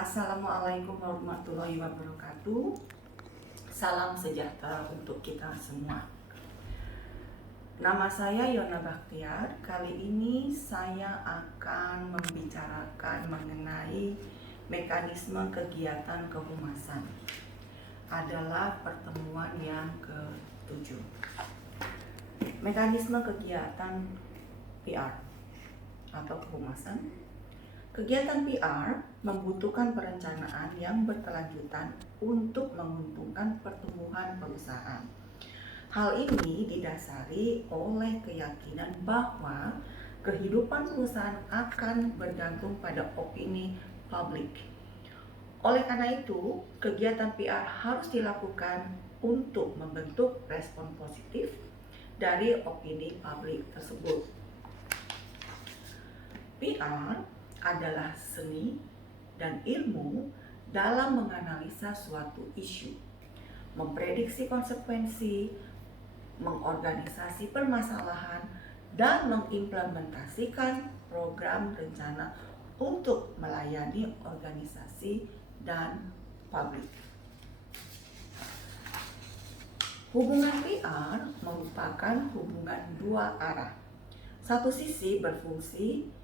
Assalamualaikum warahmatullahi wabarakatuh. Salam sejahtera untuk kita semua. Nama saya Yona Bakhtiar. Kali ini saya akan membicarakan mengenai mekanisme kegiatan kehumasan. Adalah pertemuan yang ke-7. Mekanisme kegiatan PR atau kehumasan. Kegiatan PR membutuhkan perencanaan yang berkelanjutan untuk menguntungkan pertumbuhan perusahaan. Hal ini didasari oleh keyakinan bahwa kehidupan perusahaan akan bergantung pada opini publik. Oleh karena itu, kegiatan PR harus dilakukan untuk membentuk respon positif dari opini publik tersebut. PR adalah seni dan ilmu dalam menganalisa suatu isu, memprediksi konsekuensi, mengorganisasi permasalahan, dan mengimplementasikan program rencana untuk melayani organisasi dan publik. Hubungan PR merupakan hubungan dua arah. Satu sisi berfungsi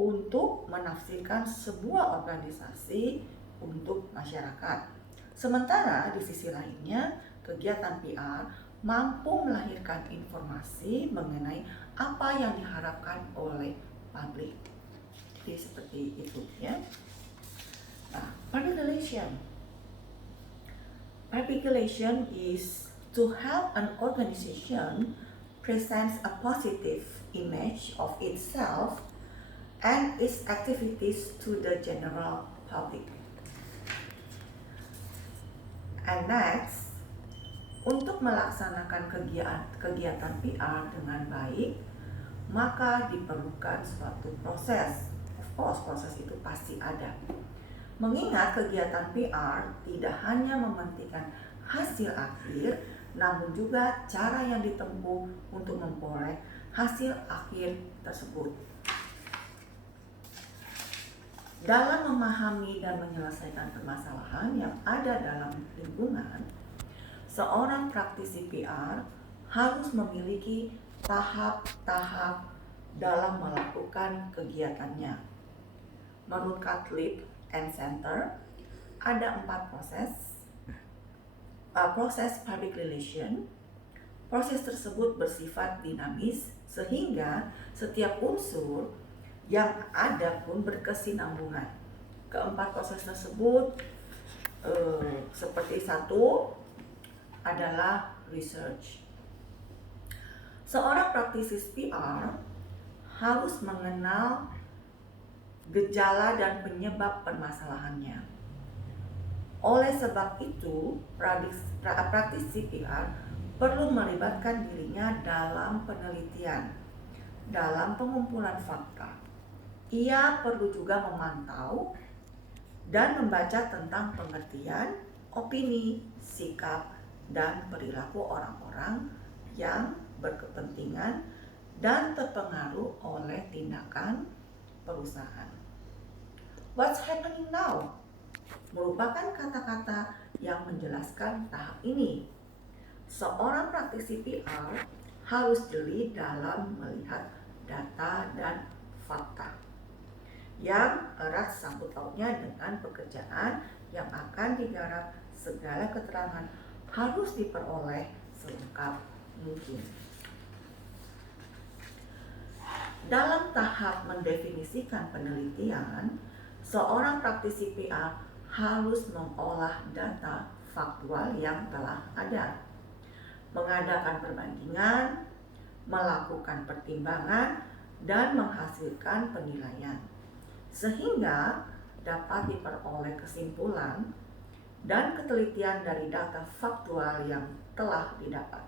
untuk menafsirkan sebuah organisasi untuk masyarakat. Sementara di sisi lainnya, kegiatan PR mampu melahirkan informasi mengenai apa yang diharapkan oleh publik. Jadi seperti itu ya. Nah, public relation. Public relation is to help an organization presents a positive image of itself and its activities to the general public. And next, untuk melaksanakan kegiatan PR dengan baik, maka diperlukan suatu proses. Of course, proses itu pasti ada. Mengingat kegiatan PR tidak hanya mementingkan hasil akhir, namun juga cara yang ditempuh untuk memperoleh hasil akhir tersebut. Dalam memahami dan menyelesaikan permasalahan yang ada dalam lingkungan, seorang praktisi PR harus memiliki tahap-tahap dalam melakukan kegiatannya. Menurut Catlip and Center, ada 4 proses. Proses public relation. Proses tersebut bersifat dinamis sehingga setiap unsur yang ada pun berkesinambungan. Keempat proses tersebut seperti satu adalah research. Seorang praktisi PR harus mengenal gejala dan penyebab permasalahannya. Oleh sebab itu, praktisi PR perlu melibatkan dirinya dalam penelitian, dalam pengumpulan fakta. Ia perlu juga memantau dan membaca tentang pengertian, opini, sikap, dan perilaku orang-orang yang berkepentingan dan terpengaruh oleh tindakan perusahaan. What's happening now? Merupakan kata-kata yang menjelaskan tahap ini. Seorang praktisi PR harus jeli dalam melihat data dan fakta yang erat sangkut pautnya dengan pekerjaan yang akan digarap. Segala keterangan harus diperoleh selengkap mungkin. Dalam tahap mendefinisikan penelitian, seorang praktisi PR harus mengolah data faktual yang telah ada, mengadakan perbandingan, melakukan pertimbangan, dan menghasilkan penilaian, sehingga dapat diperoleh kesimpulan dan ketelitian dari data faktual yang telah didapat.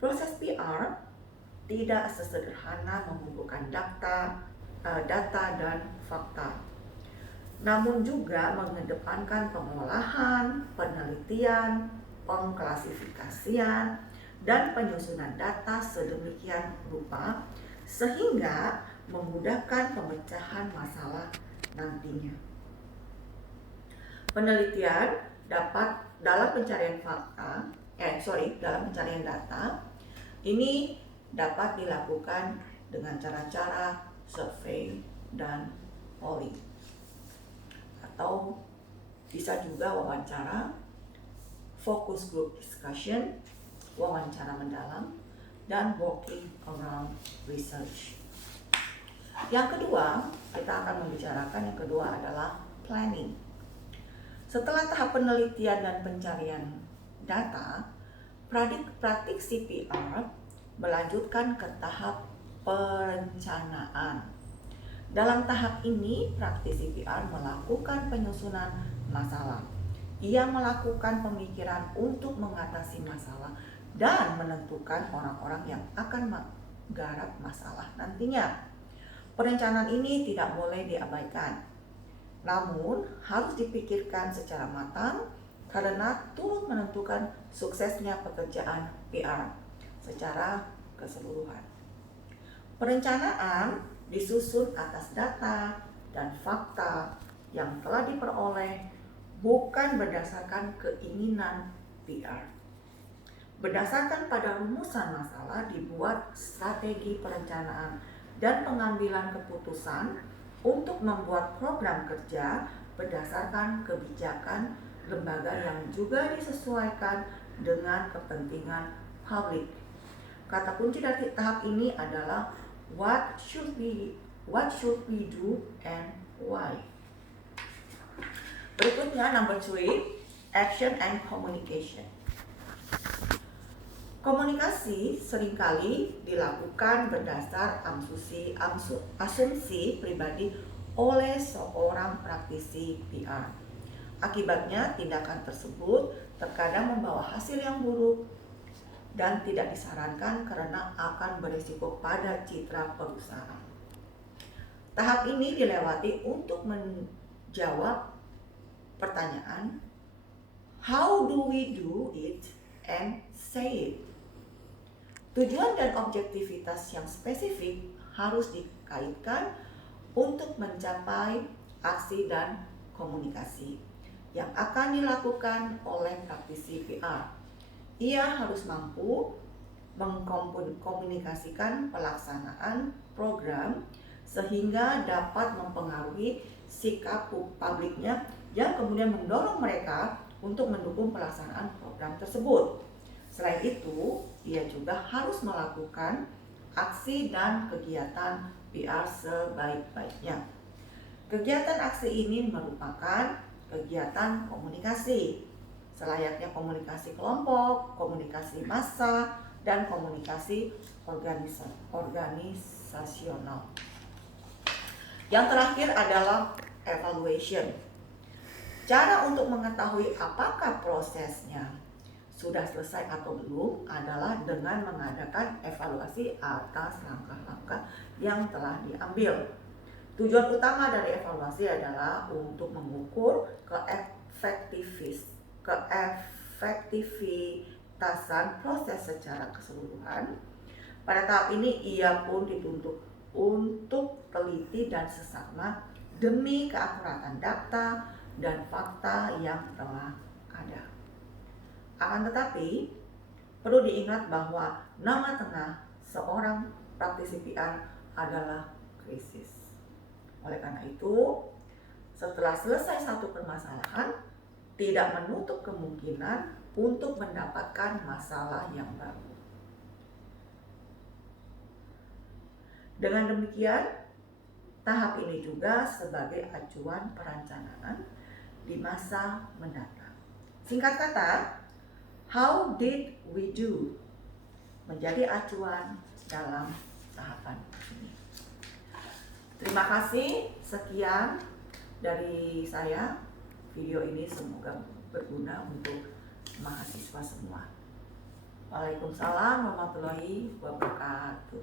Proses PR tidak sesederhana mengumpulkan data dan fakta, namun juga mengedepankan pengolahan, penelitian, pengklasifikasian, dan penyusunan data sedemikian rupa sehingga memudahkan pemecahan masalah nantinya. Penelitian dapat dalam pencarian data ini dapat dilakukan dengan cara-cara survei dan polling, atau bisa juga wawancara, focus group discussion, wawancara mendalam, dan working around research. Yang kedua, kita akan membicarakan yang kedua adalah planning. Setelah tahap penelitian dan pencarian data, praktik CPR melanjutkan ke tahap perencanaan. Dalam tahap ini, praktik CPR melakukan penyusunan masalah. Ia melakukan pemikiran untuk mengatasi masalah dan menentukan orang-orang yang akan menggarap masalah nantinya. Perencanaan ini tidak boleh diabaikan, namun harus dipikirkan secara matang karena turut menentukan suksesnya pekerjaan PR secara keseluruhan. Perencanaan disusun atas data dan fakta yang telah diperoleh, bukan berdasarkan keinginan PR. Berdasarkan pada rumusan masalah, dibuat strategi perencanaan dan pengambilan keputusan untuk membuat program kerja berdasarkan kebijakan lembaga yang juga disesuaikan dengan kepentingan publik. Kata kunci dari tahap ini adalah what should we do and why. Berikutnya number 3, action and communication. Komunikasi seringkali dilakukan berdasar asumsi pribadi oleh seorang praktisi PR. Akibatnya, tindakan tersebut terkadang membawa hasil yang buruk dan tidak disarankan karena akan berisiko pada citra perusahaan. Tahap ini dilewati untuk menjawab pertanyaan, how do we do it and say it? Tujuan dan objektivitas yang spesifik harus dikaitkan untuk mencapai aksi dan komunikasi yang akan dilakukan oleh praktisi PR. Ia harus mampu mengkomunikasikan pelaksanaan program sehingga dapat mempengaruhi sikap publiknya yang kemudian mendorong mereka untuk mendukung pelaksanaan program tersebut. Selain itu, ia juga harus melakukan aksi dan kegiatan PR sebaik-baiknya. Kegiatan aksi ini merupakan kegiatan komunikasi, selayaknya komunikasi kelompok, komunikasi massa, dan komunikasi organisasional. Yang terakhir adalah evaluation. Cara untuk mengetahui apakah prosesnya sudah selesai atau belum adalah dengan mengadakan evaluasi atas langkah-langkah yang telah diambil. Tujuan utama dari evaluasi adalah untuk mengukur keefektivitasan proses secara keseluruhan. Pada tahap ini ia pun dituntut untuk teliti dan seksama demi keakuratan data dan fakta yang telah ada. Akan tetapi, perlu diingat bahwa nama tengah seorang praktisi PR adalah krisis. Oleh karena itu, setelah selesai satu permasalahan, tidak menutup kemungkinan untuk mendapatkan masalah yang baru. Dengan demikian, tahap ini juga sebagai acuan perencanaan di masa mendatang. Singkat kata, how did we do menjadi acuan dalam tahapan ini. Terima kasih, sekian dari saya. Video ini semoga berguna untuk mahasiswa semua. Waalaikumsalam warahmatullahi wabarakatuh.